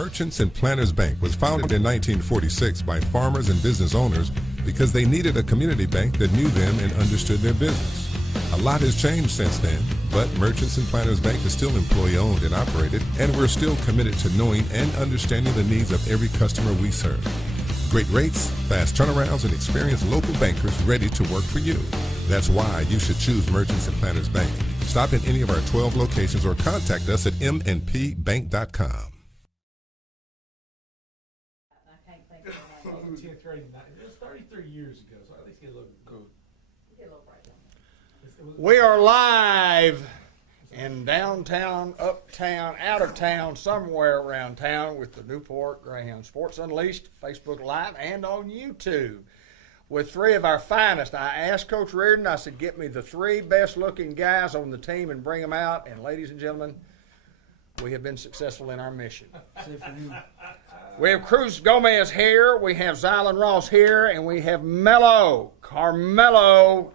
Merchants and Planners Bank was founded in 1946 by farmers and business owners because they needed a community bank that knew them and understood their business. A lot has changed since then, but Merchants and Planners Bank is still employee-owned and operated, and we're still committed to knowing and understanding the needs of every customer we serve. Great rates, fast turnarounds, and experienced local bankers ready to work for you. That's why you should choose Merchants and Planners Bank. Stop in any of our 12 locations or contact us at mnpbank.com. I was in 10th grade. It was 33 years ago, so at least get a little good. We are live in downtown, uptown, out of town, somewhere around town with the Newport Greyhound Sports Unleashed, Facebook Live, and on YouTube with three of our finest. I asked Coach Reardon, I said, get me the three best looking guys on the team and bring them out. And ladies and gentlemen, we have been successful in our mission. We have Cruz Gomez here, we have Zylan Ross here, and we have Carmelo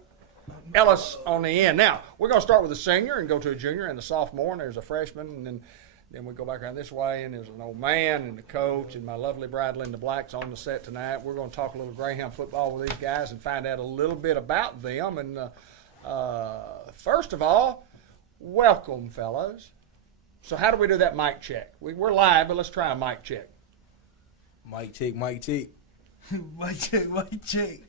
Ellis on the end. Now, we're going to start with a senior and go to a junior and a sophomore, and there's a freshman, and then we go back around this way, and there's an old man and the coach, and my lovely bride Linda Black's on the set tonight. We're going to talk a little Greyhound football with these guys and find out a little bit about them. And first of all, welcome, fellows. So how do we do that mic check? We're live, but let's try a mic check. Mic check, mic check. Mic check, mic check.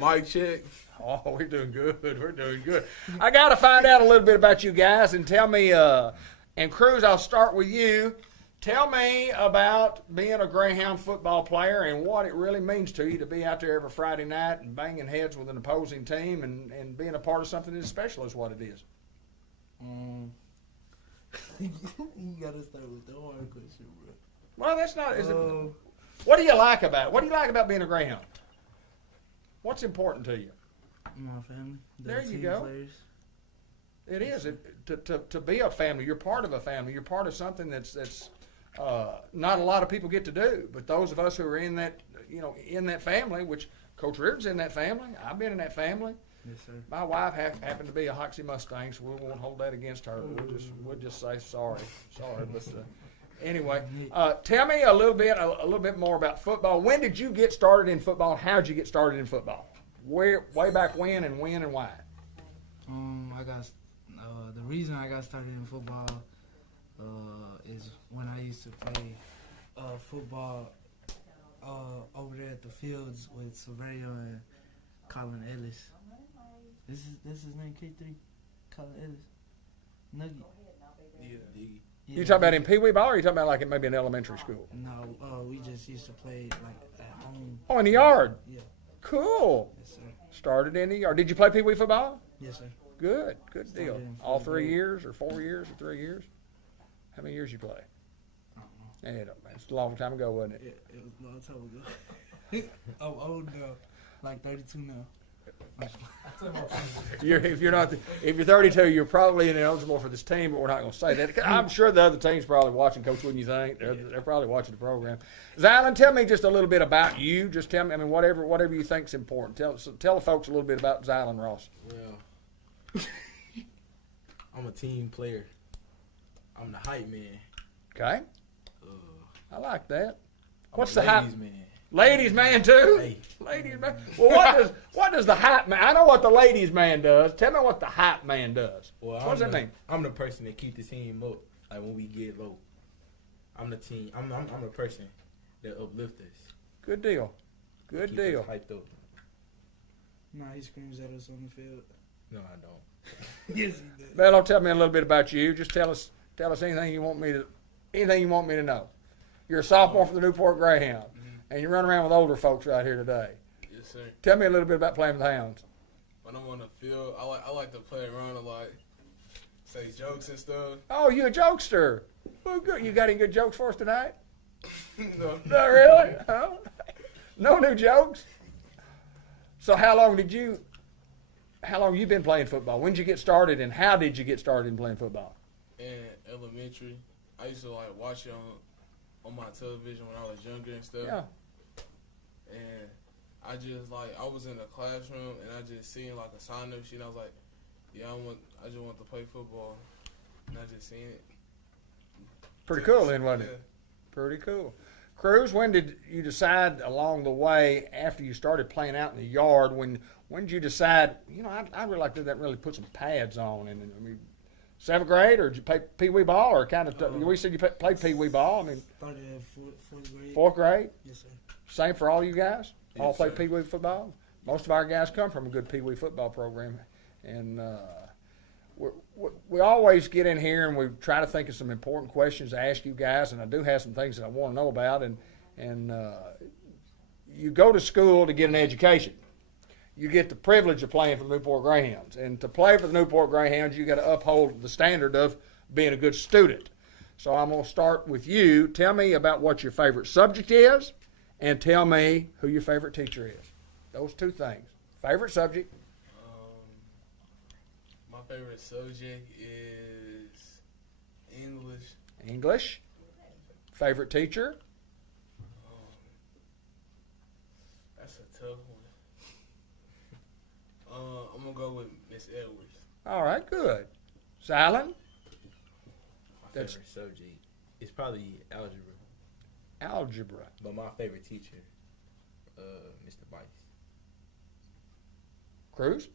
Mic check. Oh, we're doing good. We're doing good. I got to find out a little bit about you guys and tell me, and Cruz, I'll start with you. Tell me about being a Greyhound football player and what it really means to you to be out there every Friday night and banging heads with an opposing team and being a part of something as special as what it is. You gotta start with the hard question, bro. Well, that's not. What do you like about it? What do you like about being a Greyhound? What's important to you? My family. There you go. Players. It is to be a family. You're part of a family. You're part of something that's not a lot of people get to do. But those of us who are in that, in that family, which Coach Reardon's in that family, I've been in that family. Yes, sir. My wife happened to be a Hoxie Mustang, so we won't hold that against her. We'll just say sorry. But anyway, tell me a little bit more about football. When did you get started in football? How'd you get started in football? Way back when and why? I got the reason I got started in football is when I used to play football over there at the fields with Severio and Colin Ellis. This is his name, K3? Colin Ellis. Nugget. Yeah. You talking about in Pee Wee ball, or you talking about like it maybe in elementary school? No, we just used to play like at home. Oh, in the yard. Yeah. Cool. Yes, sir. Started in the yard. Did you play Pee Wee football? Yes, sir. Good deal. in All fourth 3 grade. years, or 4 years, or 3 years? How many years you play? I don't know. It's a long time ago, wasn't it? It was a long time ago. I'm old now, like 32 now. If you're 32, you're probably ineligible for this team, but we're not going to say that. I'm sure the other team's probably watching. Coach, wouldn't you think? They're probably watching the program. Zylan, tell me just a little bit about you. Just tell me, whatever you think's important. Tell the folks a little bit about Zylan Ross. Well, I'm a team player. I'm the hype man. Okay, I like that. I'm What's a the hype? ladies man. Ladies man too. Hey. Ladies man. Well, what does the hype man? I know what the ladies man does. Tell me what the hype man does. Well, what does that mean? I'm the person that keep the team up. Like when we get low, I'm the team. I'm the person that uplift us. Good deal. Good Keep deal. us hyped up. Nah, he screams at us on the field. No, I don't. Yes, he does. Bello, tell me a little bit about you. Just tell us anything you want me to know. You're a sophomore for the Newport Greyhound, and you run around with older folks right here today. Yes, sir. Tell me a little bit about playing with the Hounds. When I'm on the field, I like to play around and say jokes and stuff. Oh, you a jokester? Well, good. You got any good jokes for us tonight? No. Not really? Huh? No new jokes? So how long you been playing football? When did you get started, and how did you get started in playing football? In elementary, I used to watch it on my television when I was younger and stuff. Yeah. And I just I was in the classroom and I just seen a sign-up sheet and I was like, yeah, I just want to play football. And I just seen it. Pretty cool then, wasn't it? Pretty cool. Cruz, when did you decide along the way after you started playing out in the yard? When did you decide? You know, I really like to do that. Really put some pads on, and I mean, 7th grade, or did you play pee wee ball, or kind of? We said you played pee wee ball. I mean, Started at fourth grade. 4th grade. Yes, sir. Same for all you guys. All Yes, play sir. pee wee football. Most of our guys come from a good pee wee football program, and we always get in here and we try to think of some important questions to ask you guys. And I do have some things that I want to know about. And you go to school to get an education. You get the privilege of playing for the Newport Greyhounds. And to play for the Newport Greyhounds, you got to uphold the standard of being a good student. So I'm going to start with you. Tell me about what your favorite subject is, and tell me who your favorite teacher is. Those 2 things. Favorite subject. My favorite subject is English. English. Favorite teacher. That's a tough one. I'm gonna go with Miss Edwards. All right, good. Silent. My That's- favorite subject is probably algebra, Algebra. but my favorite teacher, Mr. Bice. Cruz.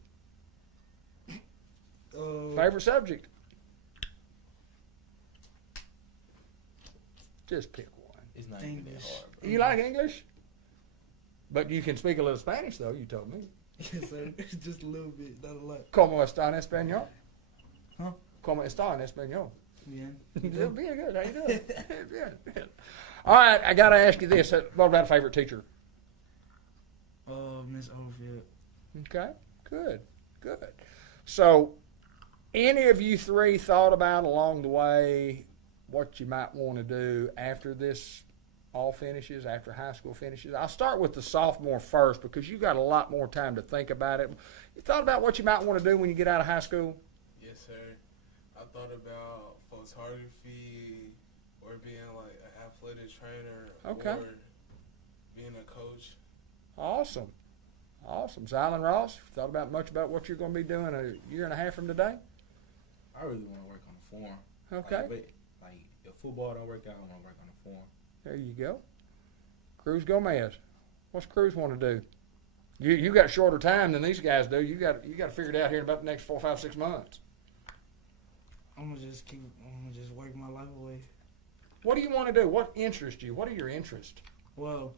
Uh, Favorite subject. Just pick one. It's not even that English. hard, bro. You like English? But you can speak a little Spanish, though, you told me. Yes, sir. Just a little bit, not a lot. ¿Cómo está en español? Huh? ¿Cómo está en español? Bien. Bien, good. How you doing? Bien. All right, I got to ask you this. What about a favorite teacher? Miss Overfield. Okay, good. So, any of you 3 thought about along the way what you might want to do after this all finishes, after high school finishes? I'll start with the sophomore first because you got a lot more time to think about it. You thought about what you might want to do when you get out of high school? Yes, sir. I thought about photography or being like an athletic trainer Okay. or being a coach. Awesome. Silent Ross, thought about much about what you're going to be doing a year and a half from today? I really want to work on the form. Okay, Like if football don't work out, I want to work on the form. there you go. Cruz Gomez, what's Cruz want to do? You got shorter time than these guys do. You got to figure it out here in about the next 4, 5, 6 months. I'm gonna just work my life away. What do you want to do? What interests you? What are your interests? Well,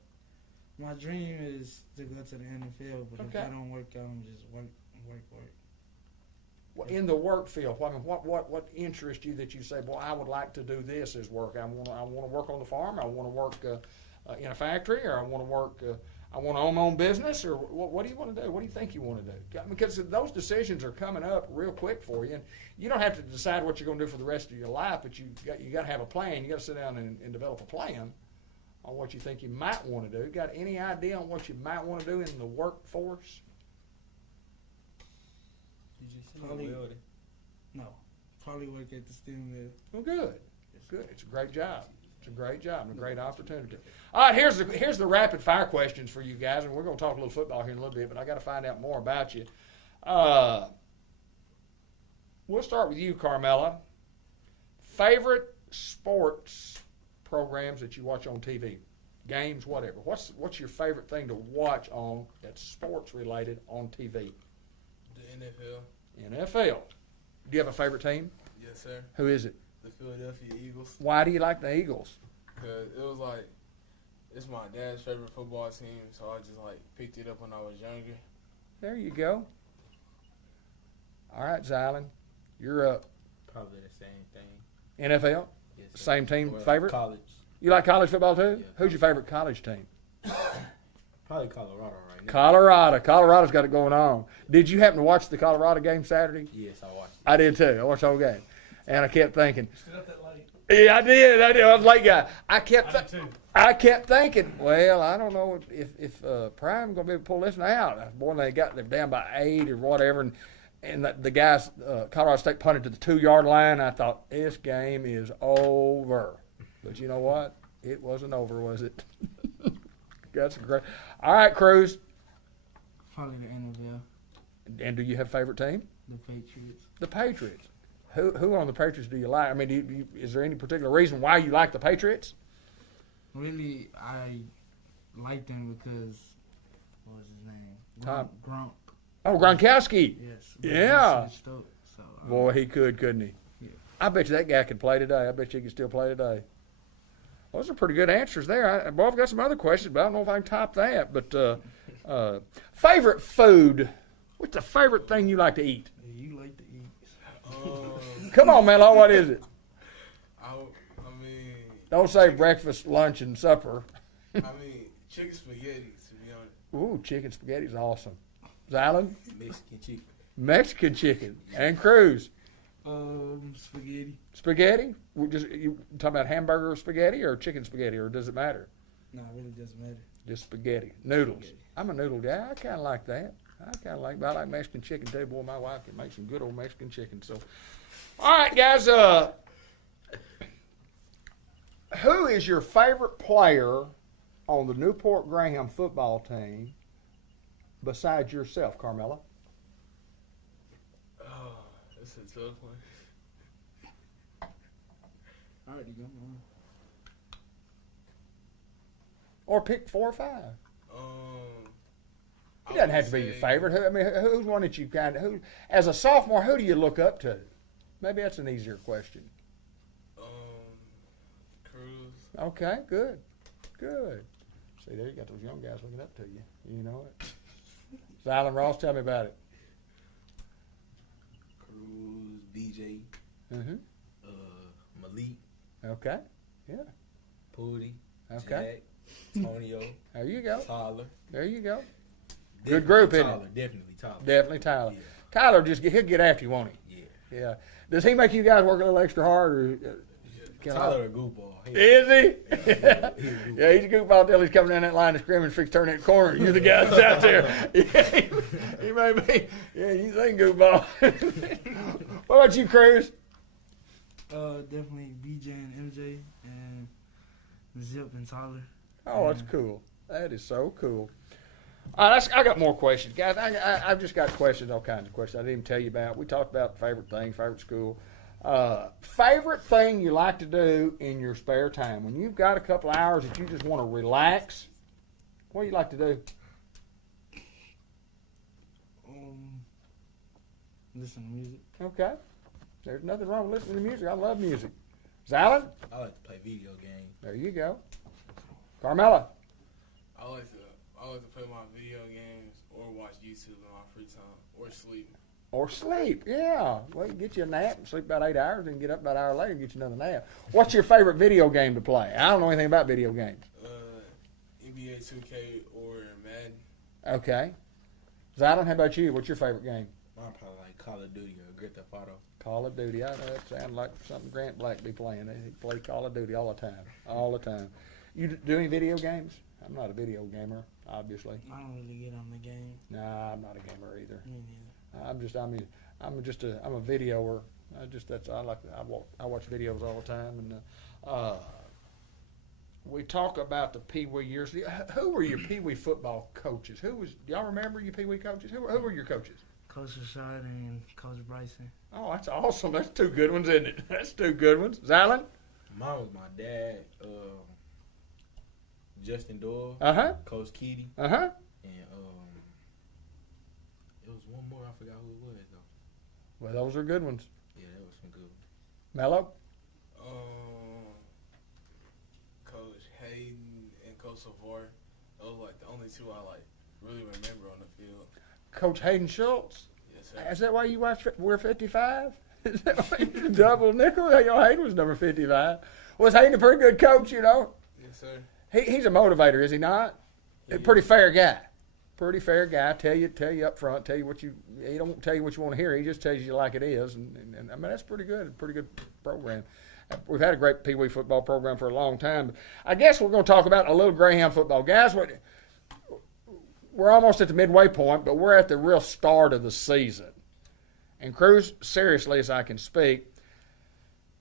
my dream is to go to the NFL, but Okay. if I don't work out, I'm just work. In the work field, what interests you that you say, boy, I would like to do this as work? I want to work on the farm. I want to work in a factory, or I want to work. I want to own my own business, or what do you want to do? What do you think you want to do? Because those decisions are coming up real quick for you, and you don't have to decide what you're going to do for the rest of your life, but you got to have a plan. You got to sit down and develop a plan on what you think you might want to do. Got any idea on what you might want to do in the workforce? You just Probably- No, probably work at the steel mill. Well, good. It's a great job. It's a great job and a great opportunity. All right, here's the rapid fire questions for you guys, and we're going to talk a little football here in a little bit, but I got to find out more about you. We'll start with you, Carmela. Favorite sports programs that you watch on TV, games, whatever. What's your favorite thing to watch on that's sports related on TV? The NFL. NFL. Do you have a favorite team? Yes, sir. Who is it? The Philadelphia Eagles. Why do you like the Eagles? Because it was like, it's my dad's favorite football team, so I just like picked it up when I was younger. There you go. All right, Zylan, you're up. Probably the same thing. NFL, Yes, sir. same team Or favorite? College. You like college football too? Yeah. Who's your favorite college team? Probably Colorado right now. Colorado. Colorado's got it going on. Did you happen to watch the Colorado game Saturday? Yes, I watched it. I did too. I watched the whole game. And I kept thinking, Stayed up that late. yeah, I did. I was a late guy. I kept I did too. thinking, well, I don't know if Prime going to be able to pull this one out. Boy, they're down by 8 or whatever, and the guys, Colorado State punted to the 2-yard line. I thought, this game is over. But you know what? It wasn't over, was it? That's great. All right, Cruz. Probably the NFL, And do you have a favorite team? the Patriots. The Patriots. Who on the Patriots do you like? I mean, is there any particular reason why you like the Patriots? Really, I like them because what was his name? Tom. Gronk. Oh, Gronkowski. Yes. Yeah. He switched up, so, Boy, he could, couldn't he? Yeah. I bet you that guy could play today. I bet you he could still play today. Well, those are pretty good answers there. I've got some other questions, but I don't know if I can top that. But favorite food? What's the favorite thing you like to eat? You like to eat. Come on, Melo, what is it? I mean, Don't say breakfast, lunch, and supper. chicken spaghetti, to be honest. Ooh, chicken spaghetti's awesome. Zylan? Mexican chicken. Mexican chicken. And Cruz? Spaghetti. Spaghetti? You talking about hamburger spaghetti or chicken spaghetti, or does it matter? No, it really doesn't matter. Just spaghetti. Noodles. Spaghetti. I'm a noodle guy. I kind of like that. I like Mexican chicken too. Boy, my wife can make some good old Mexican chicken. So, all right, guys. Who is your favorite player on the Newport Graham football team besides yourself, Carmela? Oh, that's a tough one. All right, you go. Or pick 4 or 5. It I doesn't would have to be your say- favorite. Who's one that you as a sophomore, who do you look up to? Maybe that's an easier question. Cruz. Okay, good. See, there you got those young guys looking up to you. You know it. Zylan Ross, tell me about it. Cruz, DJ, Mm-hmm. Malik, Okay. Yeah. Pooty, Okay. Jack, Tonio, There you go. Tyler. There you go. Definitely group, isn't it? Tyler, Definitely Tyler. Definitely Tyler. Yeah. Tyler, he'll get after you, won't Yeah. he? Yeah. Does he make you guys work a little extra hard? Or, Tyler a goofball. Is he? He's a goofball. Yeah, he's a goofball until he's coming down that line of scrimmage, fix turn that corner. You're the guy that's out there. Yeah, he may be. Yeah, you think goofball. What about you, Cruz? Definitely BJ and MJ and Zip and Tyler. Oh, that's cool. That is so cool. I got more questions, guys. I've just got questions, all kinds of questions I didn't even tell you about. We talked about favorite thing, favorite school. Favorite thing you like to do in your spare time when you've got a couple of hours that you just want to relax. What do you like to do? Listen to music. Okay, there's nothing wrong with listening to music. I love music. Zylan, I like to play video games. there you go. Carmela, I like to play my video games or watch YouTube in my free time or sleep. or sleep. Yeah, well, you get you a nap and sleep about 8 hours, then get up about an hour later and get you another nap. What's your favorite video game to play? I don't know anything about video games. NBA 2K or Madden. Okay. Zylan, how about you? What's your favorite game? Mine probably like Call of Duty or Grand Theft Auto. Call of Duty. I know that sounds like something Grant Black be playing. They play Call of Duty all the time. All the time. You do any video games? I'm not a video gamer, obviously. I don't really get on the game. Nah, I'm not a gamer either. Me neither. I'm a videoer. I watch videos all the time, and we talk about the Pee Wee years. Who were your Pee Wee football coaches? Do y'all remember your Pee Wee coaches? Who were your coaches? Coach Rashad and Coach Bryson. Oh, that's awesome. That's 2 good ones, isn't it? That's 2 good ones. Zylan? Mine was my dad, Justin Doyle, Uh-huh. Coach Keaty, Uh-huh. and it was one more. I forgot who it was though. Well, those are good ones. Yeah, that was some good ones. Mello? Coach Hayden and Coach Savard. Those are like the only 2 I really remember on the field. Coach Hayden Schultz? Yes, sir. Is that why you wear 55? Is that why you double nickel? Hayden was number 55. Was Hayden a pretty good coach, you know? Yes, sir. He's a motivator, is he not? A pretty fair guy. Pretty fair guy. Tell you up front. He don't tell you what you want to hear. He just tells you like it is. And I mean, that's pretty good. Pretty good program. We've had a great Pee Wee football program for a long time. I guess we're going to talk about a little Graham football. Guys, we're almost at the midway point, but we're at the real start of the season. And Cruz, seriously as I can speak,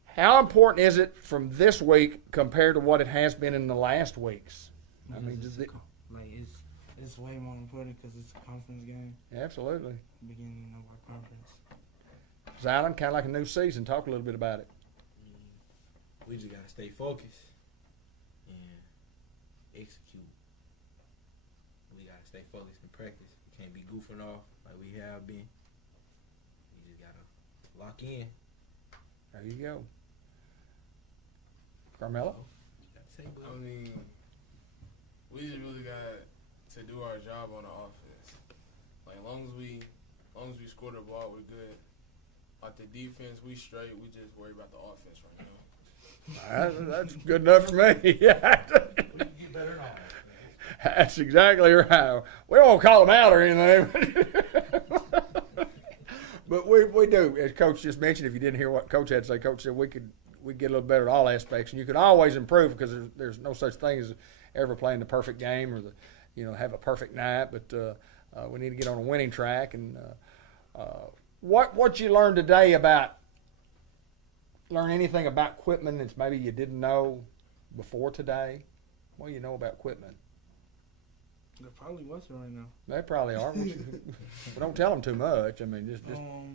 how important is it from this week compared to what it has been in the last weeks? I mean, It's way more important because it's a conference game. Absolutely. Beginning of our conference. Zylan, kind of like a new season. Talk a little bit about it. We just gotta stay focused and execute. We gotta stay focused in practice. We can't be goofing off like we have been. We just gotta lock in. There you go. Carmelo? I mean, we just really got to do our job on the offense. Like, as long as we score the ball, we're good. Like the defense, we straight. We just worry about the offense right now. That's good enough for me. Yeah. We can get better than all that. That's exactly right. We won't call them out or anything. But we do, as Coach just mentioned, if you didn't hear what Coach had to say, Coach said we get a little better at all aspects, and you can always improve because there's no such thing as ever playing the perfect game or have a perfect night. But we need to get on a winning track. And what you learned today learn anything about Quitman that maybe you didn't know before today? What do you know about Quitman? They're probably watching right now. They probably are. But don't tell them too much. I mean, just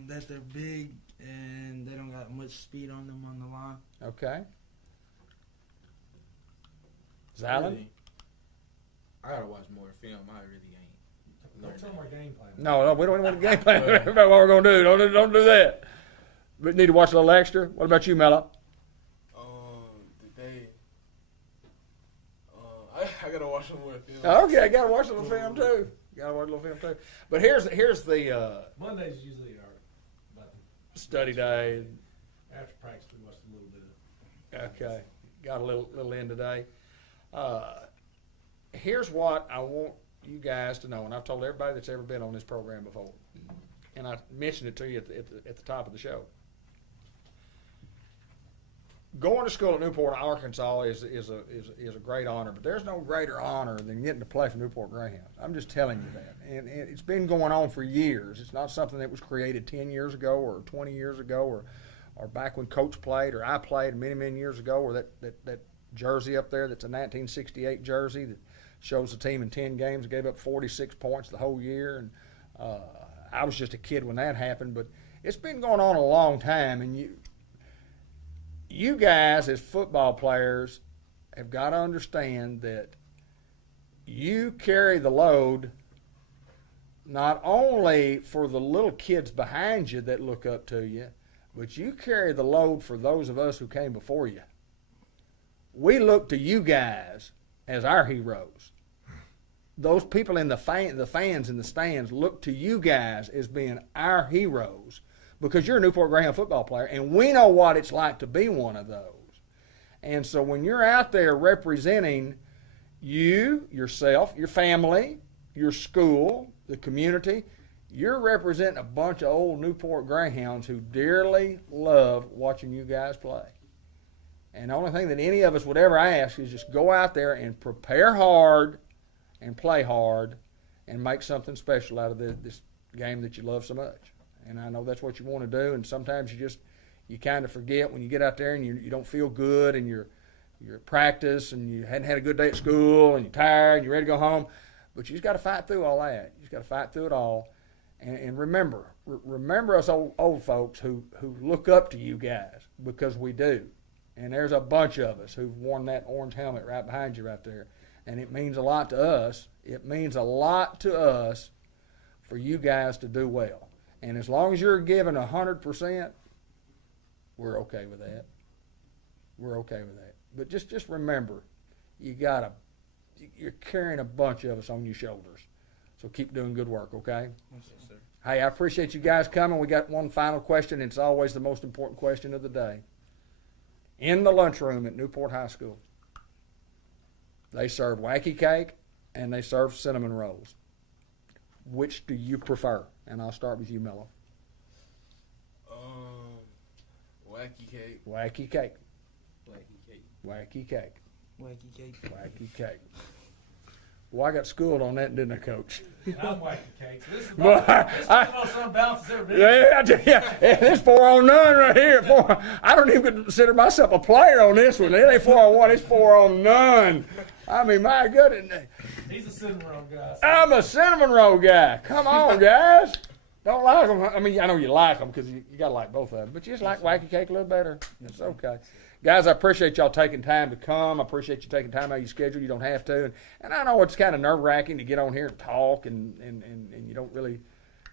That they're big and they don't got much speed on them on the line. okay. Zylan? Really, I gotta watch more film. I really ain't. Don't tell them our game plan. No, we don't want to game plan about what we're going to do. Don't do that. But need to watch a little extra. What about you, Mello? Today, I gotta watch some more film. Okay, I got to watch a little film too. But here's the Mondays usually are about study day. after practice. We watch a little bit of. Okay, got a little in today. Here's what I want you guys to know, and I've told everybody that's ever been on this program before, and I mentioned it to you at the top of the show. Going to school at Newport, Arkansas is a great honor, but there's no greater honor than getting to play for Newport Greyhounds. I'm just telling you that, and it's been going on for years. It's not something that was created 10 years ago or 20 years ago or back when Coach played or I played many years ago, or that jersey up there that's a 1968 jersey that shows the team in 10 games gave up 46 points the whole year, and I was just a kid when that happened, but it's been going on a long time, and you guys as football players have got to understand that you carry the load not only for the little kids behind you that look up to you, but you carry the load for those of us who came before you. We look to you guys as our heroes. Those people in the fans in the stands look to you guys as being our heroes because you're a Newport Greyhound football player, and we know what it's like to be one of those. And so when you're out there representing you, yourself, your family, your school, the community, you're representing a bunch of old Newport Greyhounds who dearly love watching you guys play. And the only thing that any of us would ever ask is just go out there and prepare hard and play hard and make something special out of this game that you love so much. And I know that's what you want to do, and sometimes you kind of forget when you get out there and you don't feel good and you're at practice and you hadn't had a good day at school and you're tired and you're ready to go home. But you just got to fight through all that. You just got to fight through it all. And remember us old folks who look up to you guys, because we do. And there's a bunch of us who've worn that orange helmet right behind you right there. And it means a lot to us. It means a lot to us for you guys to do well. And as long as you're giving 100%, we're okay with that. We're okay with that. But just remember, you're carrying a bunch of us on your shoulders. So keep doing good work, okay? Yes, sir. Hey, I appreciate you guys coming. We got one final question. It's always the most important question of the day. In the lunchroom at Newport High School, they serve wacky cake and they serve cinnamon rolls. Which do you prefer? And I'll start with you, Mello. Wacky cake. Wacky cake. Wacky cake. Wacky cake. Wacky cake. Wacky cake. Well, I got schooled on that, didn't I, Coach? I'm wacky cakes. This is Well, the most unbalanced it's ever been. Yeah, it's 4 on none right here. I don't even consider myself a player on this one. It ain't 4 on 1, it's 4 on none. I mean, my goodness. He's a cinnamon roll guy. I'm a cinnamon roll guy. Come on, guys. Don't like them. I mean, I know you like them because you got to like both of them, but you just like Wacky Cake a little better. It's okay. Guys, I appreciate y'all taking time to come. I appreciate you taking time out of your schedule. You don't have to. And I know it's kind of nerve-wracking to get on here and talk, and you don't really,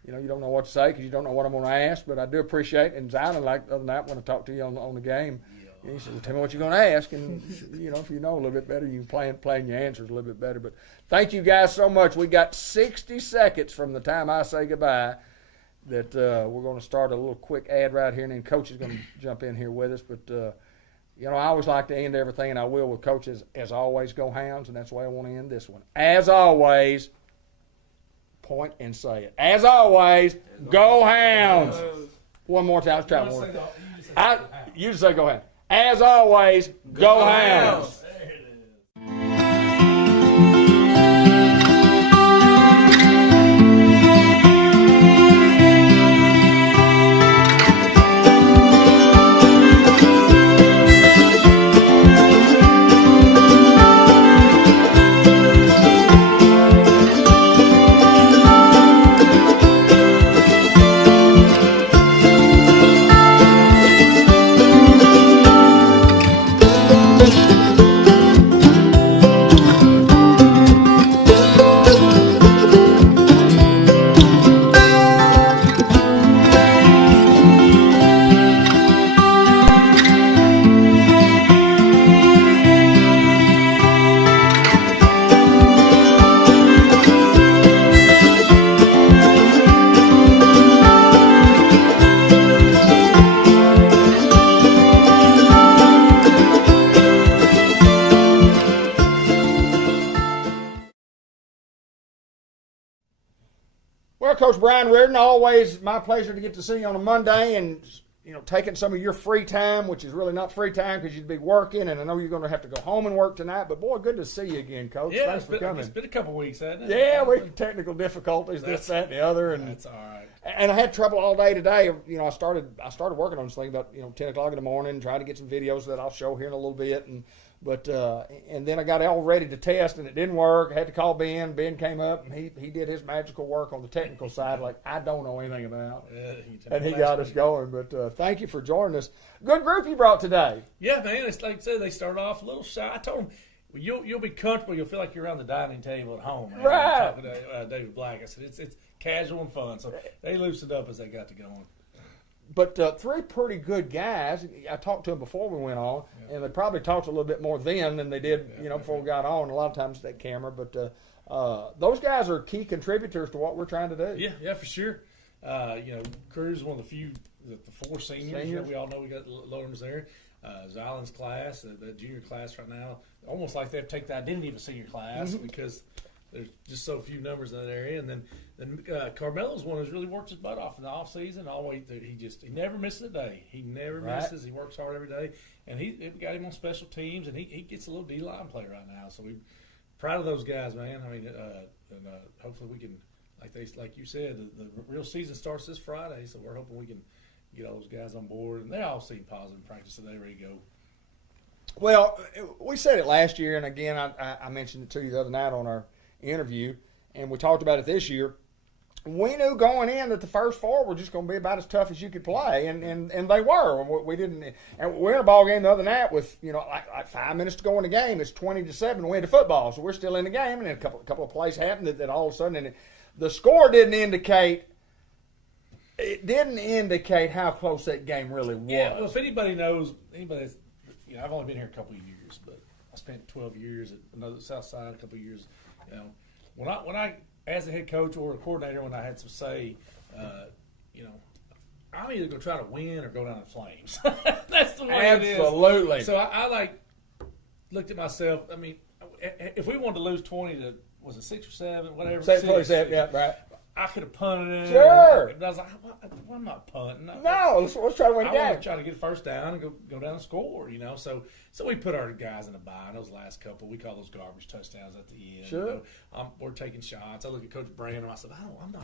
you don't know what to say because you don't know what I'm going to ask, but I do appreciate it. And Zion, like the other night when I talked to you on the game, he said, well, tell me what you're going to ask. And, if you know a little bit better, you can plan your answers a little bit better. But thank you guys so much. We got 60 seconds from the time I say goodbye that we're going to start a little quick ad right here, and then Coach is going to jump in here with us. But, I always like to end everything, and I will with Coach, as always, go Hounds, and that's the way I want to end this one. As always, point and say it. As always, go Hounds. One more time. Let's try one more. You just say go Hounds. As always, go Hounds. Well, Coach Brian Reardon, always my pleasure to get to see you on a Monday and, taking some of your free time, which is really not free time because you'd be working, and I know you're going to have to go home and work tonight, but, boy, good to see you again, Coach. Yeah, Thanks for coming. It's been a couple weeks, hasn't it? Yeah, we had technical difficulties, this, that, and the other. And that's all right. And I had trouble all day today. I started working on this thing about 10 o'clock in the morning, trying to get some videos that I'll show here in a little bit, and then I got it all ready to test, and it didn't work. I had to call Ben. Ben came up, and he did his magical work on the technical side, like I don't know anything about. And he got us going. But thank you for joining us. Good group you brought today. Yeah, man. It's like I said, they started off a little shy. I told them, you'll be comfortable. You'll feel like you're around the dining table at home. Man. Right. Talking to David Black. I said, it's casual and fun. So they loosened up as they got to going. But three pretty good guys. I talked to them before we went on, and they probably talked a little bit more then than they did, before we got on. A lot of times that camera, but those guys are key contributors to what we're trying to do. Yeah, for sure. Cruz is one of the four seniors. That we all know we got Loner's there. Zylan's class, the junior class right now, almost like they have to take the identity of a senior class because there's just so few numbers in that area. And then Carmelo's one who's really worked his butt off in the off season. Always, he never misses a day. He never misses. He works hard every day, and we got him on special teams, and he gets a little D-line play right now. So we're proud of those guys, man. I mean, and hopefully we can, like you said, the real season starts this Friday. So we're hoping we can get all those guys on board, and they all seem positive in practice, so they're ready to go. Well, we said it last year, and again, I mentioned it to you the other night on our interview, and we talked about it this year. We knew going in that the first four were just going to be about as tough as you could play, and they were. We didn't, and we're in a ball game the other night with like 5 minutes to go in the game. It's 20-7 win to football, so we're still in the game, and then a couple of plays happened that all of a sudden, the score didn't indicate. It didn't indicate how close that game really was. Yeah, well, if anybody knows, that's, I've only been here a couple of years, but I spent 12 years at another South Side, a couple of years. When I as a head coach or a coordinator, when I had some say, I'm either going to try to win or go down in flames. That's the way it is. Absolutely. So I looked at myself. I mean, if we wanted to lose 20 to, was it 6 or 7, whatever. 6, yeah, right. I could have punted it. Sure. And I was like, well, I'm not punting. No, let's try to win the game. I want to try to get a first down and go down and score, So we put our guys in a bind. Those last couple, we call those garbage touchdowns at the end. Sure. We're taking shots. I look at Coach Brandon and I said, I don't want to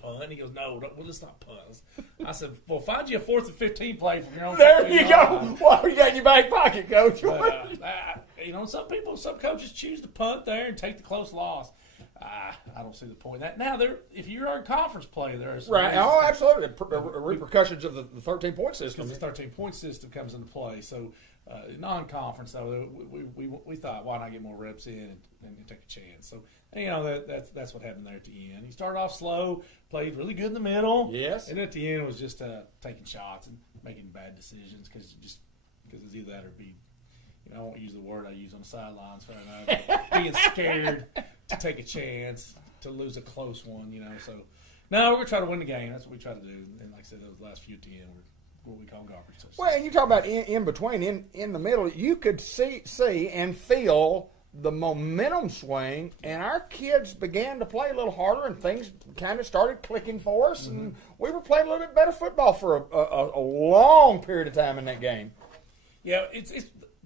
punt. And he goes, no, let's not punt. I said, well, find you a 4th and 15 play from your own. There you go. Well, you got in your back pocket, Coach. Some coaches choose to punt there and take the close loss. I don't see the point. That now, if you're in conference play, there's right. Oh, absolutely. Repercussions of the 13-point system. Because the 13-point system comes into play. So, non-conference though, we thought, why not get more reps in and take a chance? So, that's what happened there at the end. He started off slow, played really good in the middle. Yes. And at the end was just taking shots and making bad decisions because it's either that or be. I won't use the word I use on the sidelines right now. Being scared to take a chance to lose a close one, So, no, we're going to try to win the game. That's what we try to do. And like I said, those last few at the end were what we call garbage touchdowns. Well, and you talk about in between, in the middle, you could see and feel the momentum swing, and our kids began to play a little harder, and things kind of started clicking for us, and we were playing a little bit better football for a long period of time in that game. Yeah, it's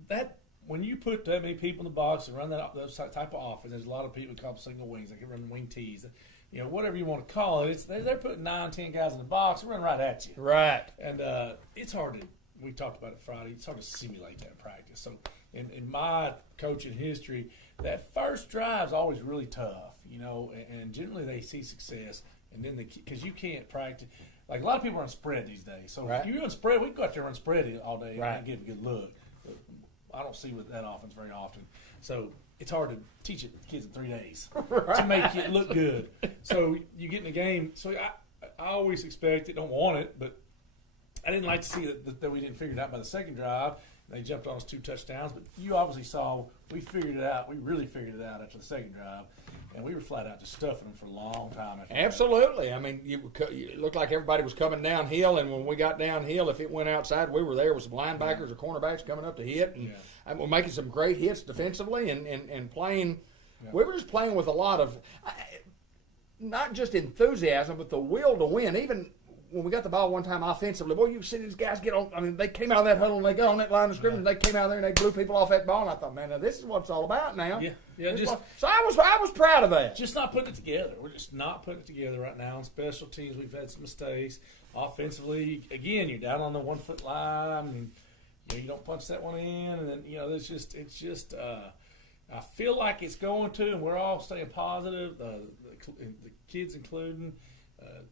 that when you put that many people in the box and run those type of offense, there's a lot of people call them signal wings. They can run wing tees, whatever you want to call it. They're putting 9, 10 guys in the box and run right at you. Right. And it's hard to. We talked about it Friday. It's hard to simulate that in practice. So in my coaching history, that first drive is always really tough. And generally they see success, and then because you can't practice. Like a lot of people run spread these days. So if you run spread, we can go out there and run spread all day and give a good look. I don't see that offense very often. So it's hard to teach it to kids in 3 days to make it look good. So you get in the game. So I always expect it, don't want it, but I didn't like to see that we didn't figure it out by the second drive. They jumped on us 2 touchdowns. But you obviously saw we figured it out. We really figured it out after the second drive. And we were flat out just stuffing them for a long time. Absolutely. I mean, it looked like everybody was coming downhill, and when we got downhill, if it went outside, we were there with some linebackers or cornerbacks coming up to hit, and we're making some great hits defensively and playing. Yeah. We were just playing with a lot of not just enthusiasm, but the will to win. Even when we got the ball one time offensively, boy, you see these guys get on. I mean, they came out of that huddle and they got on that line of scrimmage. And they came out there and they blew people off that ball. And I thought, man, now this is what it's all about now. Yeah. So I was proud of that. Just not putting it together. We're just not putting it together right now. On special teams, we've had some mistakes. Offensively, again, you're down on the 1 foot line, and you don't punch that one in, and then it's just. I feel like it's going to, and we're all staying positive. The kids, including.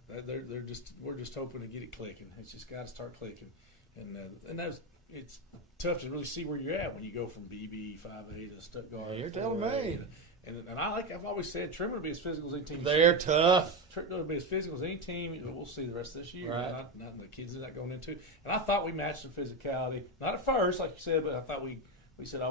We're just hoping to get it clicking. It's just got to start clicking, and it's tough to really see where you're at when you go from BB 5A to Stuttgart. You're telling me. And I've always said Trimmer will be as physical as any team. They're tough. Trimmer will be as physical as any team. We'll see the rest of this year. Right. Not the kids are not going into. And I thought we matched some physicality. Not at first, like you said, but I thought we said,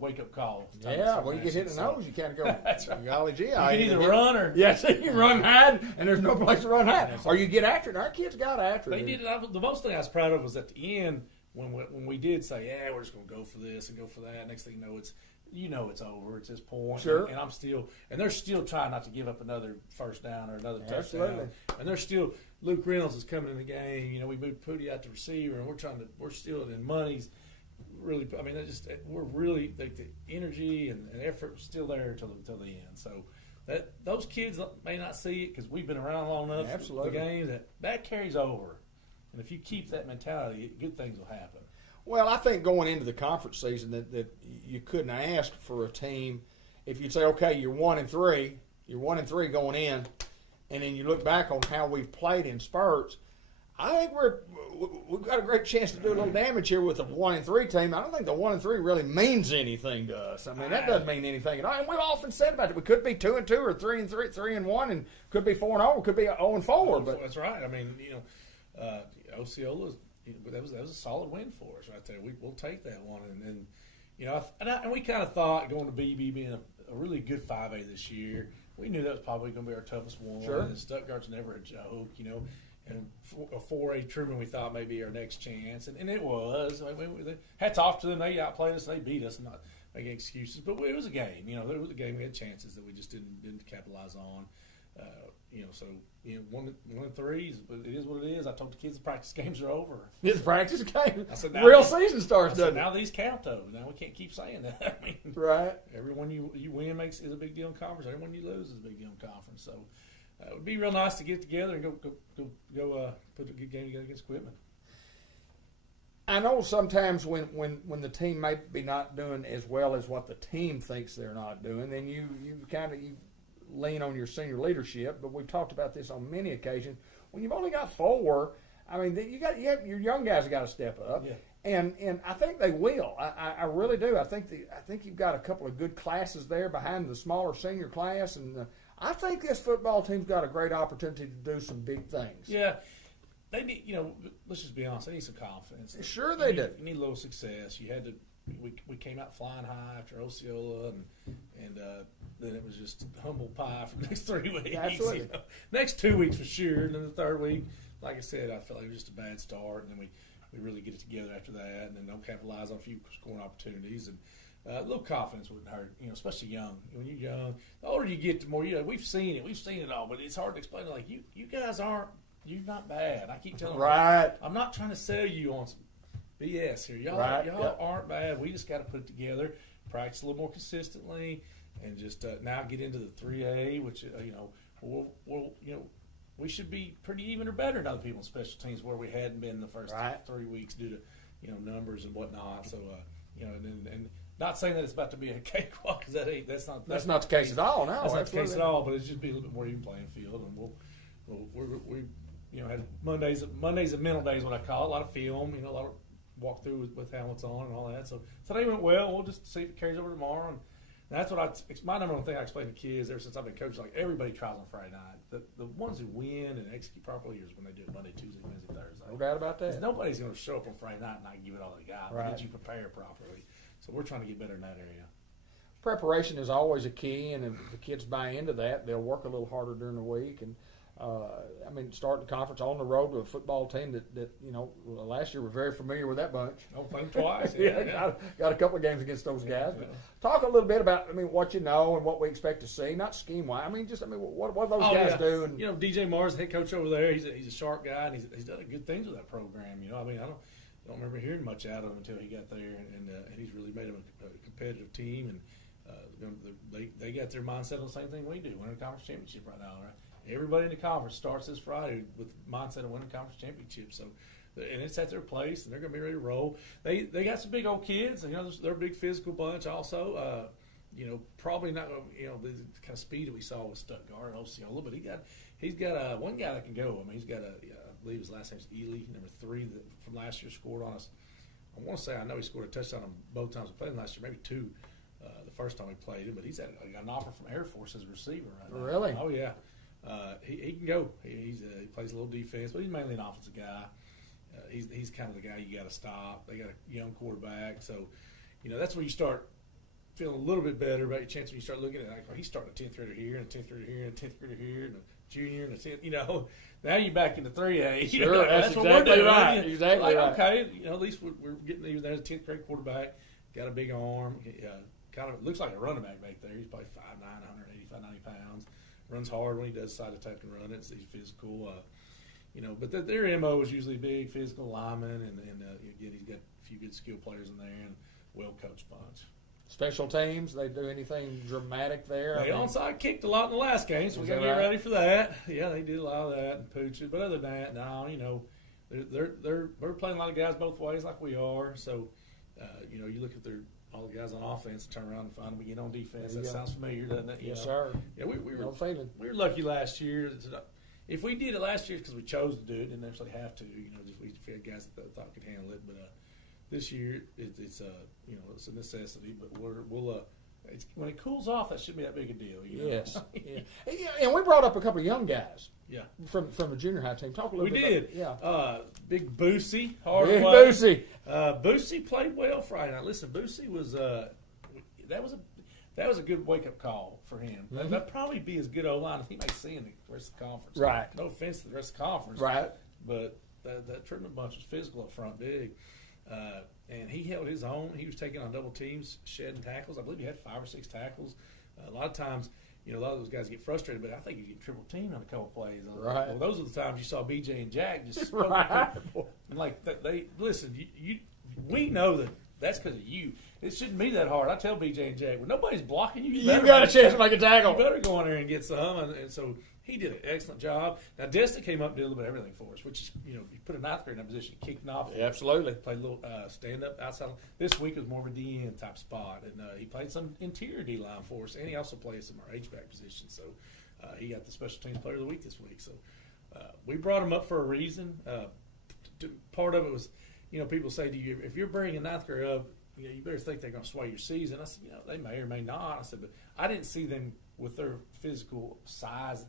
wake up call. Yeah, well, you get hit in the nose, you kind of go, that's right. Golly gee. You can either run or. Yes, you can run hide, and there's no place to run hide. Or you get after it. Our kids got after it. They did. The most thing I was proud of was at the end when we did say, yeah, we're just going to go for this and go for that. Next thing you know, it's over. It's this point. Sure. And they're still trying not to give up another first down or another touchdown. Absolutely. And they're still, Luke Reynolds is coming in the game. We moved Pooty out to receiver, and we're still in money's really. I mean, we're really the energy and effort was still there till the end. So those kids may not see it because we've been around long enough. Absolutely. For the game that carries over, and if you keep that mentality, good things will happen. Well, I think going into the conference season that you couldn't ask for a team if you'd say, okay, you're 1-3 going in, and then you look back on how we've played in spurts. I think we've got a great chance to do a little damage here with a 1-3 team. I don't think the 1-3 really means anything to us. I mean, that doesn't mean anything at all. And we've often said about it, we could be 2-2 or 3-3, 3-1, and could be 4-0, could be 0-4. But that's right. I mean, Osceola, that was a solid win for us right there. We'll take that one, and we kind of thought going to BB being a really good 5A this year. We knew that was probably going to be our toughest one. Sure. And Stuttgart's never a joke, And a 4A Truman, we thought may be our next chance, and it was. I mean, hats off to them. They outplayed us. They beat us. Not making excuses, but it was a game. There was a game. We had chances that we just didn't capitalize on. 1-3, but it is what it is. I told the kids the practice games are over. This practice game. I said, real season starts. Now these count though. Now we can't keep saying that. I mean, right. Everyone you win is a big deal in conference. Everyone you lose is a big deal in conference. So. It would be real nice to get together and go put a good game together against Quitman. I know sometimes when the team may be not doing as well as what the team thinks they're not doing, then you lean on your senior leadership, but we've talked about this on many occasions. When you've only got 4, I mean, you have your young guys have got to step up. Yeah. And I think they will. I really do. I think you've got a couple of good classes there behind the smaller senior class, and I think this football team's got a great opportunity to do some big things. Yeah, they need. Let's just be honest. They need some confidence. Sure, they do. You need a little success. You had to. We came out flying high after Osceola, and then it was just humble pie for the next 3 weeks. Absolutely. Next 2 weeks for sure, and then the third week, like I said, I felt like it was just a bad start, and then we really get it together after that, and then don't capitalize on a few scoring opportunities, and a little confidence wouldn't hurt, especially young. When you're young, the older you get, the more we've seen it all, but it's hard to explain. Like you guys you're not bad. I keep telling right. I'm not trying to sell you on some BS here. Y'all aren't bad. We just got to put it together, practice a little more consistently, and just now get into the 3A, which we should be pretty even or better than other people in special teams where we hadn't been the first 3 weeks due to numbers and whatnot. So and not saying that it's about to be a cakewalk, because that's not the case at all. No, that's not the case at all. But it's just be a little bit more even playing field, and we had Mondays and mental days, what I call it, a lot of film, a lot of walk through with helmets on and all that. So today went well. We'll just see if it carries over tomorrow. And that's what it's my number one thing I explain to kids ever since I've been coaching. Like, everybody tries on Friday night. The ones who win and execute properly is when they do it Monday, Tuesday, Wednesday, Thursday. No doubt about that. Nobody's going to show up on Friday night and not give it all they got. Right. Did you prepare properly? So we're trying to get better in that area. Preparation is always a key, and if the kids buy into that, they'll work a little harder during the week. And starting the conference on the road with a football team that last year we're very familiar with that bunch. Oh, played twice. Got a couple of games against those guys. But talk a little bit about what you know and what we expect to see, not scheme wise. What do those guys do? And DJ Mars, the head coach over there, he's a sharp guy, and he's done good things with that program. I don't remember hearing much out of him until he got there, and he's really made them a competitive team, and they got their mindset on the same thing we do, winning a conference championship right now, right? Everybody in the conference starts this Friday with the mindset of winning a conference championship. So, and it's at their place, and they're going to be ready to roll. They got some big old kids, and they're a big physical bunch. Also, probably not the kind of speed that we saw with Stuttgart and Osceola, but he's got one guy that can go. He's got I believe his last name's Ely, number 3, that from last year scored on us. I want to say I know he scored a touchdown on both times we played him last year, maybe 2 the first time we played him. But he's got an offer from Air Force as a receiver right now. Really? Oh yeah. He can go. He plays a little defense, but he's mainly an offensive guy. He's kind of the guy you got to stop. They got a young quarterback, so that's where you start feeling a little bit better about your chance when you start looking at he's starting a 10th grader here and a 10th grader here and a 10th grader here and a junior and a 10th. Now you're back into 3A. Sure, that's what exactly we're doing. right. Exactly right. Okay, at least we're getting even there's a 10th grade quarterback, got a big arm, kind of looks like a running back back there. He's probably 5'9", 185, 90 pounds. Runs hard when he does decide to take and run it. So he's physical, but their MO is usually big, physical linemen, and again, he's got a few good skill players in there and well-coached bunch. Special teams, they do anything dramatic there? They onside kicked a lot in the last game, so we got to get ready for that. Yeah, they did a lot of that and pooch it. But other than that, no, they're playing a lot of guys both ways like we are. So, you look at all the guys on offense and turn around and find them again on defense. That sounds familiar, doesn't it? Yes, sir. Yeah, we were lucky last year. If we did it last year, because we chose to do it, didn't necessarily have to. Just we had guys that thought could handle it. But this year, it's a necessity. But we'll when it cools off, that shouldn't be that big a deal. Yes. Yeah. And we brought up a couple of young guys. Yeah. From the junior high team. Talk a little bit about yeah. Big Boosie. Hard Big play. Boosie. Boosie played well Friday night. Listen, Boosie was that was a good wake up call for him. Mm-hmm. That'd probably be as good O-line as he may see in the rest of the conference. Right. No offense to the rest of the conference. Right. But that Tripman bunch was physical up front, big. And he held his own. He was taking on double teams, shedding tackles. I believe he had 5 or 6 tackles. A lot of times, a lot of those guys get frustrated, but I think you get triple teamed on a couple plays. Right. Well, those are the times you saw BJ and Jack just right. and like they listen. We know that that's because of you. It shouldn't be that hard. I tell BJ and Jack, when nobody's blocking you, You got a chance to make a tackle. You better go in there and get some. And so he did an excellent job. Now, Destin came up and did a little bit of everything for us, which is, you put a ninth grader in that position, kicked off. Yeah, absolutely. Played a little stand-up outside. This week was more of a DN type spot. And he played some interior D-line for us, and he also played some of our H-back position. So he got the special teams player of the week this week. So we brought him up for a reason. Part of it was, people say to you, if you're bringing a ninth grader up, you better think they're going to sway your season. I said, they may or may not. I said, but I didn't see them with their physical size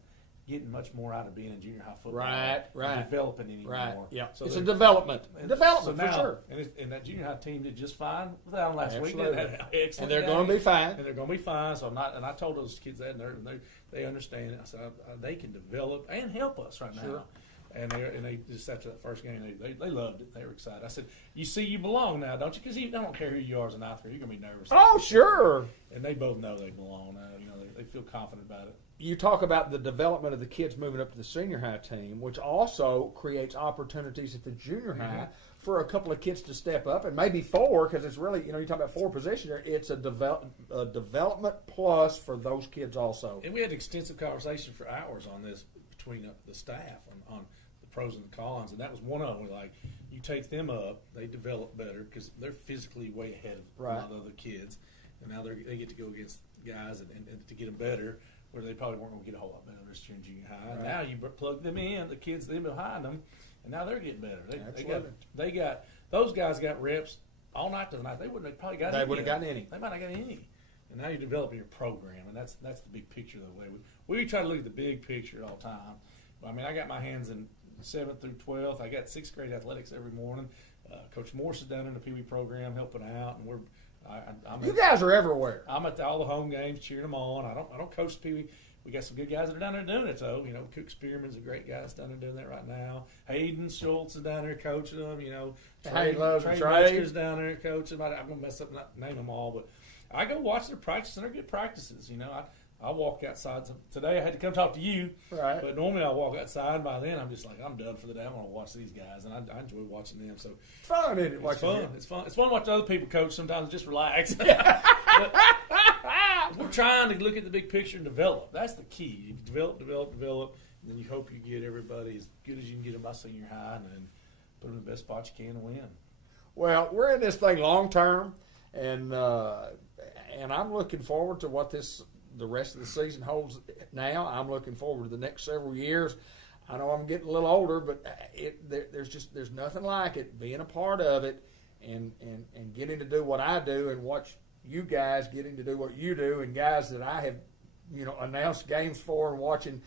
getting much more out of being in junior high football. Right. And developing anymore. Right. Yeah. So it's a development. So Development, now, for sure. And that junior high team did just fine without them last Absolutely. week. They had an excellent And they're game. going to be fine. And they're going to be fine. So and I told those kids that, and they understand it. I said, they can develop and help us right Sure. now. And they just after that first game, they loved it. They were excited. I said, "You see, you belong now, don't you? Because I don't care who you are as an ninth grader, you're gonna be nervous." Oh, sure. And they both know they belong now. They feel confident about it. You talk about the development of the kids moving up to the senior high team, which also creates opportunities at the junior high for a couple of kids to step up, and maybe four, because it's really, you talk about four positions there. It's a development plus for those kids also. And we had extensive conversation for hours on this between the staff on the pros and the cons, and that was one of them. Like, you take them up, they develop better because they're physically way ahead of a lot of other kids, and now they get to go against guys and to get them better, where they probably weren't going to get a whole lot better this year in junior high. Right. Now you plug them in, the kids them behind them, and now they're getting better. They got those guys got reps all night to the night. They wouldn't have probably got. They wouldn't have gotten any. They might not got any. And now you're developing your program, and that's the big picture of the way we try to look at the big picture at all time. I mean, I got my hands in 7th through 12th. I got 6th grade athletics every morning. Coach Morse is down in the Pee Wee program helping out, and you guys are everywhere. I'm at all the home games cheering them on. I don't coach Pee Wee. We got some good guys that are down there doing it, though. Cook Spearman's a great guy that's down there doing that right now. Hayden Schultz is down there coaching them. Trey Metzger's down there coaching them. I'm going to mess up not name them all, but I go watch their practices, and they're good practices. I walk outside. Today I had to come talk to you, right? But normally I walk outside. By then I'm just like, I'm done for the day. I want to watch these guys, and I enjoy watching them. So it's fun, isn't it? It's fun. It's fun. It's fun watching other people coach. Sometimes just relax. We're trying to look at the big picture and develop. That's the key. You develop, and then you hope you get everybody as good as you can get them by senior high, and then put them in the best spot you can to win. Well, we're in this thing long term, and I'm looking forward to what the rest of the season holds now. I'm looking forward to the next several years. I know I'm getting a little older, but there's nothing like it, being a part of it and getting to do what I do and watch you guys getting to do what you do, and guys that I have, announced games for and watching.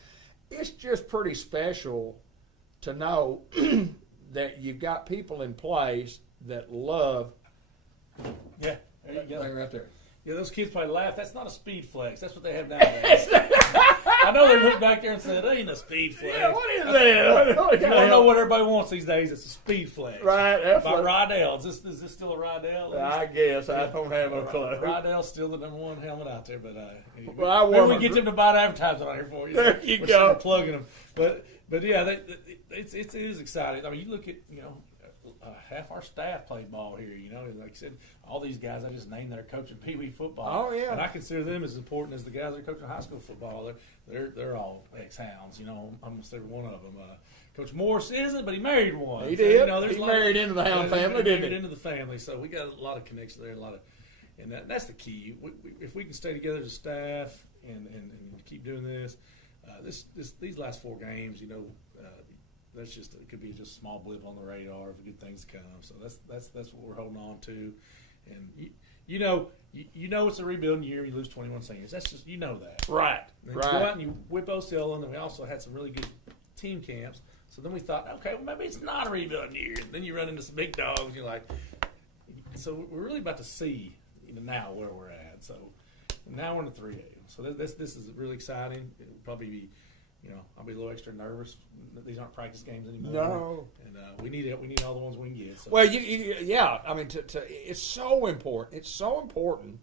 It's just pretty special to know that you've got people in place that love. Yeah, there you go. Right there. Yeah, those kids probably laugh. That's not a speed flex. That's what they have nowadays. I know they look back there and say, that ain't a speed flex. Yeah, what is that? You want to know what everybody wants these days? It's a speed flex. Right. By Rydell. Is this still a Rydell? I guess. I don't have a clue. Rydell's still the number one helmet out there. But maybe we get them to buy advertising on here for you. There you We're go. Plugging them. But yeah, it is exciting. I mean, you look at, half our staff played ball here. Like I said, all these guys I just named that are coaching Pee Wee football. Oh yeah, and I consider them as important as the guys that are coaching high school football. They're all ex-hounds. Almost every one of them. Coach Morris isn't, but he married one. He did. He married into the Hound family, didn't he? Married into the family. So we got a lot of connections there, and that's the key. If we can stay together as a staff and keep doing this, these last 4 games, that's just it could be just a small blip on the radar of good things to come. So that's what we're holding on to, and it's a rebuilding year. You lose 21 seniors. That's just that. Right. And you go out and you whip Osceola, and then we also had some really good team camps. So then we thought, okay, well maybe it's not a rebuilding year. And then you run into some big dogs. And you're like, so we're really about to see now where we're at. So now we're in the 3A. So this is really exciting. It'll probably be. I'll be a little extra nervous. These aren't practice games anymore. No, and we need all the ones we can get. So. Well, I mean, it's so important. It's so important.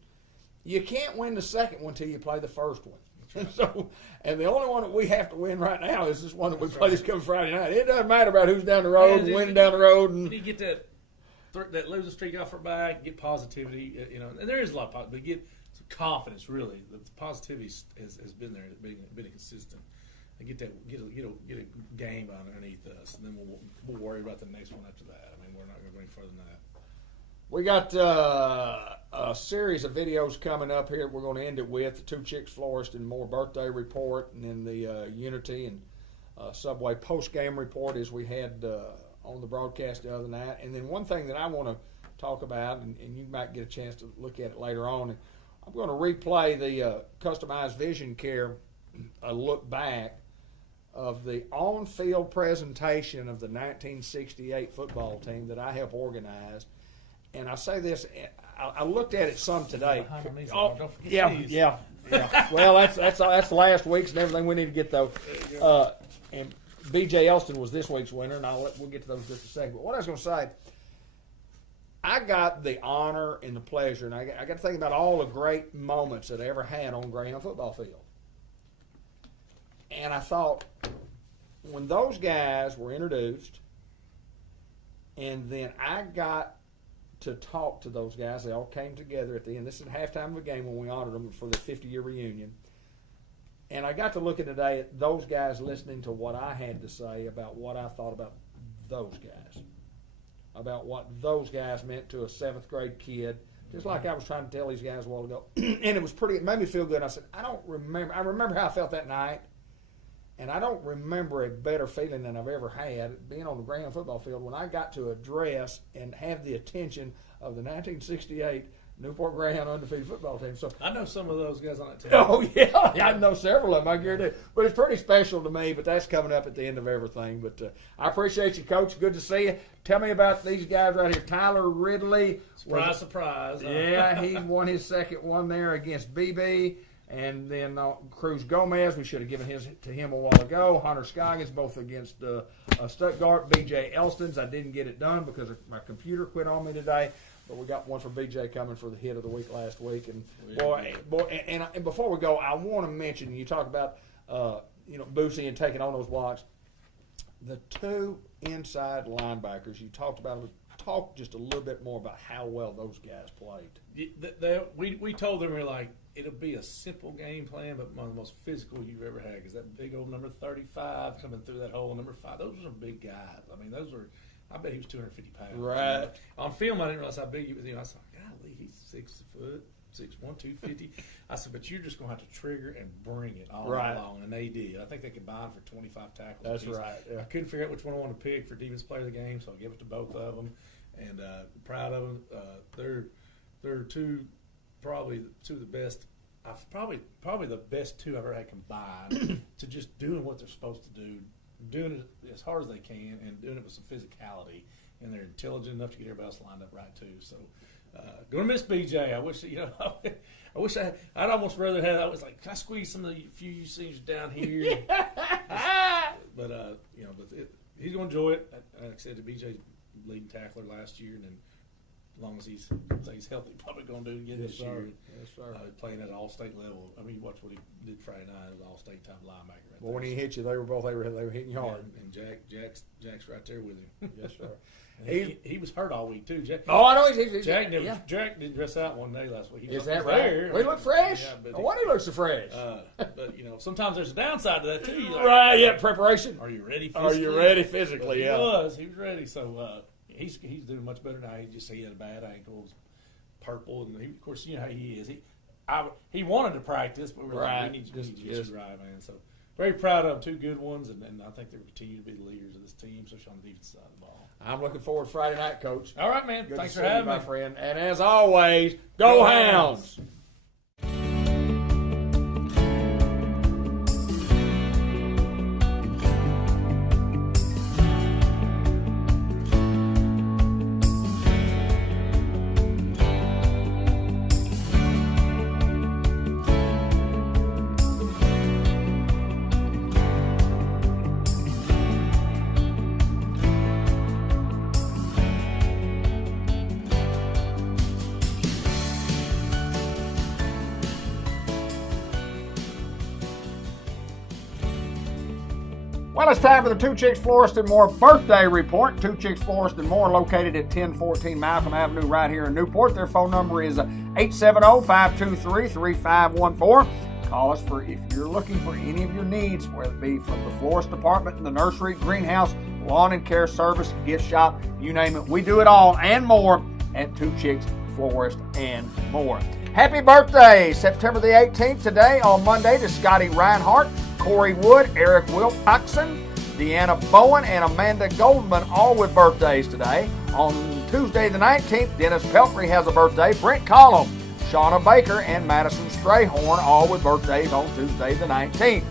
You can't win the second one till you play the first one. Right. So, and the only one that we have to win right now is this one that we play this coming Friday night. It doesn't matter about who's down the road and winning down the road. And you get that that losing streak off our back, get positivity, and there is a lot of positivity, but get some confidence. Really, the positivity has been there, been consistent. And get a game underneath us, and then we'll worry about the next one after that. I mean, we're not going to go any further than that. We got a series of videos coming up here. We're going to end it with the Two Chicks Florist and more birthday report, and then the Unity and Subway post-game report as we had on the broadcast the other night. And then one thing that I want to talk about, and you might get a chance to look at it later on, I'm going to replay the customized vision care, a look back of the on-field presentation of the 1968 football team that I helped organize. And I say this, I looked at it some today. Oh, don't forget yeah. Well, that's last week's and everything. We need to get those. And B.J. Elston was this week's winner, and we'll get to those in just a second. But what I was going to say, I got the honor and the pleasure, and I got to think about all the great moments that I ever had on Greyhound football field. And I thought, when those guys were introduced, and then I got to talk to those guys, they all came together at the end. This is halftime of a game when we honored them for the 50-year reunion. And I got to look today at those guys listening to what I had to say about what I thought about those guys, about what those guys meant to a 7th grade kid, just like I was trying to tell these guys a while ago. And it made me feel good. I said, I remember how I felt that night. And I don't remember a better feeling than I've ever had being on the Greyhound football field when I got to address and have the attention of the 1968 Newport Greyhound undefeated football team. So I know some of those guys on that team. Oh, yeah. I know several of them, I guarantee. But it's pretty special to me, but that's coming up at the end of everything. But I appreciate you, Coach. Good to see you. Tell me about these guys right here. Tyler Ridley. Surprise. Yeah, he won his second one there against BB. And then Cruz Gomez, we should have given his to him a while ago. Hunter Scoggins, both against Stuttgart. B.J. Elston's, I didn't get it done because my computer quit on me today. But we got one for B.J. coming for the hit of the week last week. And and before we go, I want to mention, you talk about Boosie and taking on those blocks. The two inside linebackers you talked about. Talk just a little bit more about how well those guys played. We told them, we're like, it'll be a simple game plan, but one of the most physical you've ever had. Because that big old number 35 coming through that hole, number 5, those were some big guys. I mean, I bet he was 250 pounds. Right. On film, I didn't realize how big he was. I thought, golly, he's 6 foot, 6'1", 250. I said, but you're just going to have to trigger and bring it all night long. And they did. I think they combined for 25 tackles. That's right. Yeah. I couldn't figure out which one I wanted to pick for defensive player of the game, so I gave it to both of them. And proud of them. They're probably two of the best. Probably the best two I've ever had combined to just doing what they're supposed to do, doing it as hard as they can, and doing it with some physicality. And they're intelligent enough to get everybody else lined up right too. So, gonna miss BJ. I wish I'd almost rather have. I was like, can I squeeze some of the few seniors down here? But he's gonna enjoy it. Like I said, BJ's leading tackler last year, and then as long as he's healthy, probably going to do it again this year. Yes, sir. Playing at an all-state level. I mean, you watch what he did Friday night. It was all-state type linebacker. Right well, when he hit you, they were hitting you hard. And Jack's right there with him. Yes, sir. He was hurt all week too. Jack. Oh, I know. Jack didn't dress out one day last week. Is that right? There. We look fresh. Yeah, why do he look so fresh? But sometimes there's a downside to that too. Like, right? Yeah, prepreparation. Are you ready? Physically? Yeah. He was ready. So he's doing much better now. He had a bad ankle. It was purple, and of course, you know how he is. He wanted to practice, but we're like, we need to get you right, man. So very proud of them, 2 good ones, and I think they'll continue to be the leaders of this team, especially on the defense side of the ball. I'm looking forward to Friday night, Coach. All right, man. Good Thanks to for see having you, me, my friend. And as always, go Hounds! Well, it's time for the Two Chicks Florist and More birthday report. Two Chicks Florist and More, located at 1014 Malcolm Avenue right here in Newport. Their phone number is 870-523-3514. Call us if you're looking for any of your needs, whether it be from the florist department, the nursery, greenhouse, lawn and care service, gift shop, you name it. We do it all and more at Two Chicks Florist and More. Happy birthday, September the 18th today on Monday to Scotty Reinhardt, Corey Wood, Eric Wilcoxon, Deanna Bowen, and Amanda Goldman, all with birthdays today. On Tuesday the 19th, Dennis Pelfrey has a birthday, Brent Collum, Shauna Baker, and Madison Strayhorn, all with birthdays on Tuesday the 19th.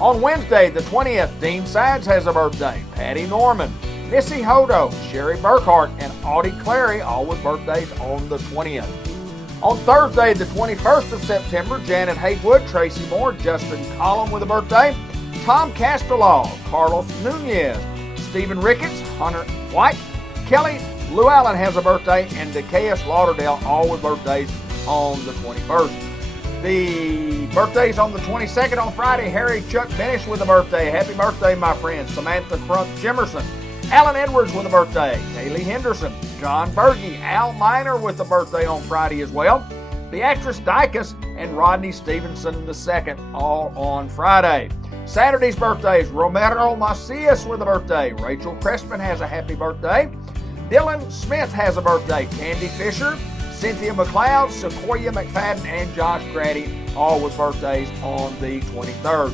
On Wednesday the 20th, Dean Sides has a birthday, Patty Norman, Missy Hodo, Sherry Burkhart, and Audie Clary, all with birthdays on the 20th. On Thursday, the 21st of September, Janet Haywood, Tracy Moore, Justin Collum with a birthday, Tom Castellaw, Carlos Nunez, Stephen Ricketts, Hunter White, Kelly Lou Allen has a birthday, and Decaeus Lauderdale, all with birthdays on the 21st. The birthdays on the 22nd on Friday, Harry Chuck Benish with a birthday. Happy birthday, my friend. Samantha Crump Jimerson, Alan Edwards with a birthday, Kaylee Henderson, John Berge, Al Miner with a birthday on Friday as well, Beatrice Dykus, and Rodney Stevenson II, all on Friday. Saturday's birthdays, Romero Macias with a birthday, Rachel Crespin has a happy birthday, Dylan Smith has a birthday, Candy Fisher, Cynthia McLeod, Sequoia McFadden, and Josh Grady, all with birthdays on the 23rd.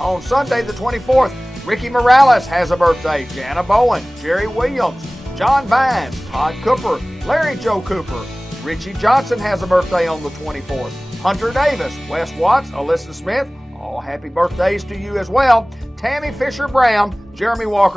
On Sunday the 24th, Ricky Morales has a birthday, Jana Bowen, Jerry Williams, John Vines, Todd Cooper, Larry Joe Cooper, Richie Johnson has a birthday on the 24th, Hunter Davis, Wes Watts, Alyssa Smith, all happy birthdays to you as well, Tammy Fisher Brown, Jeremy Walker,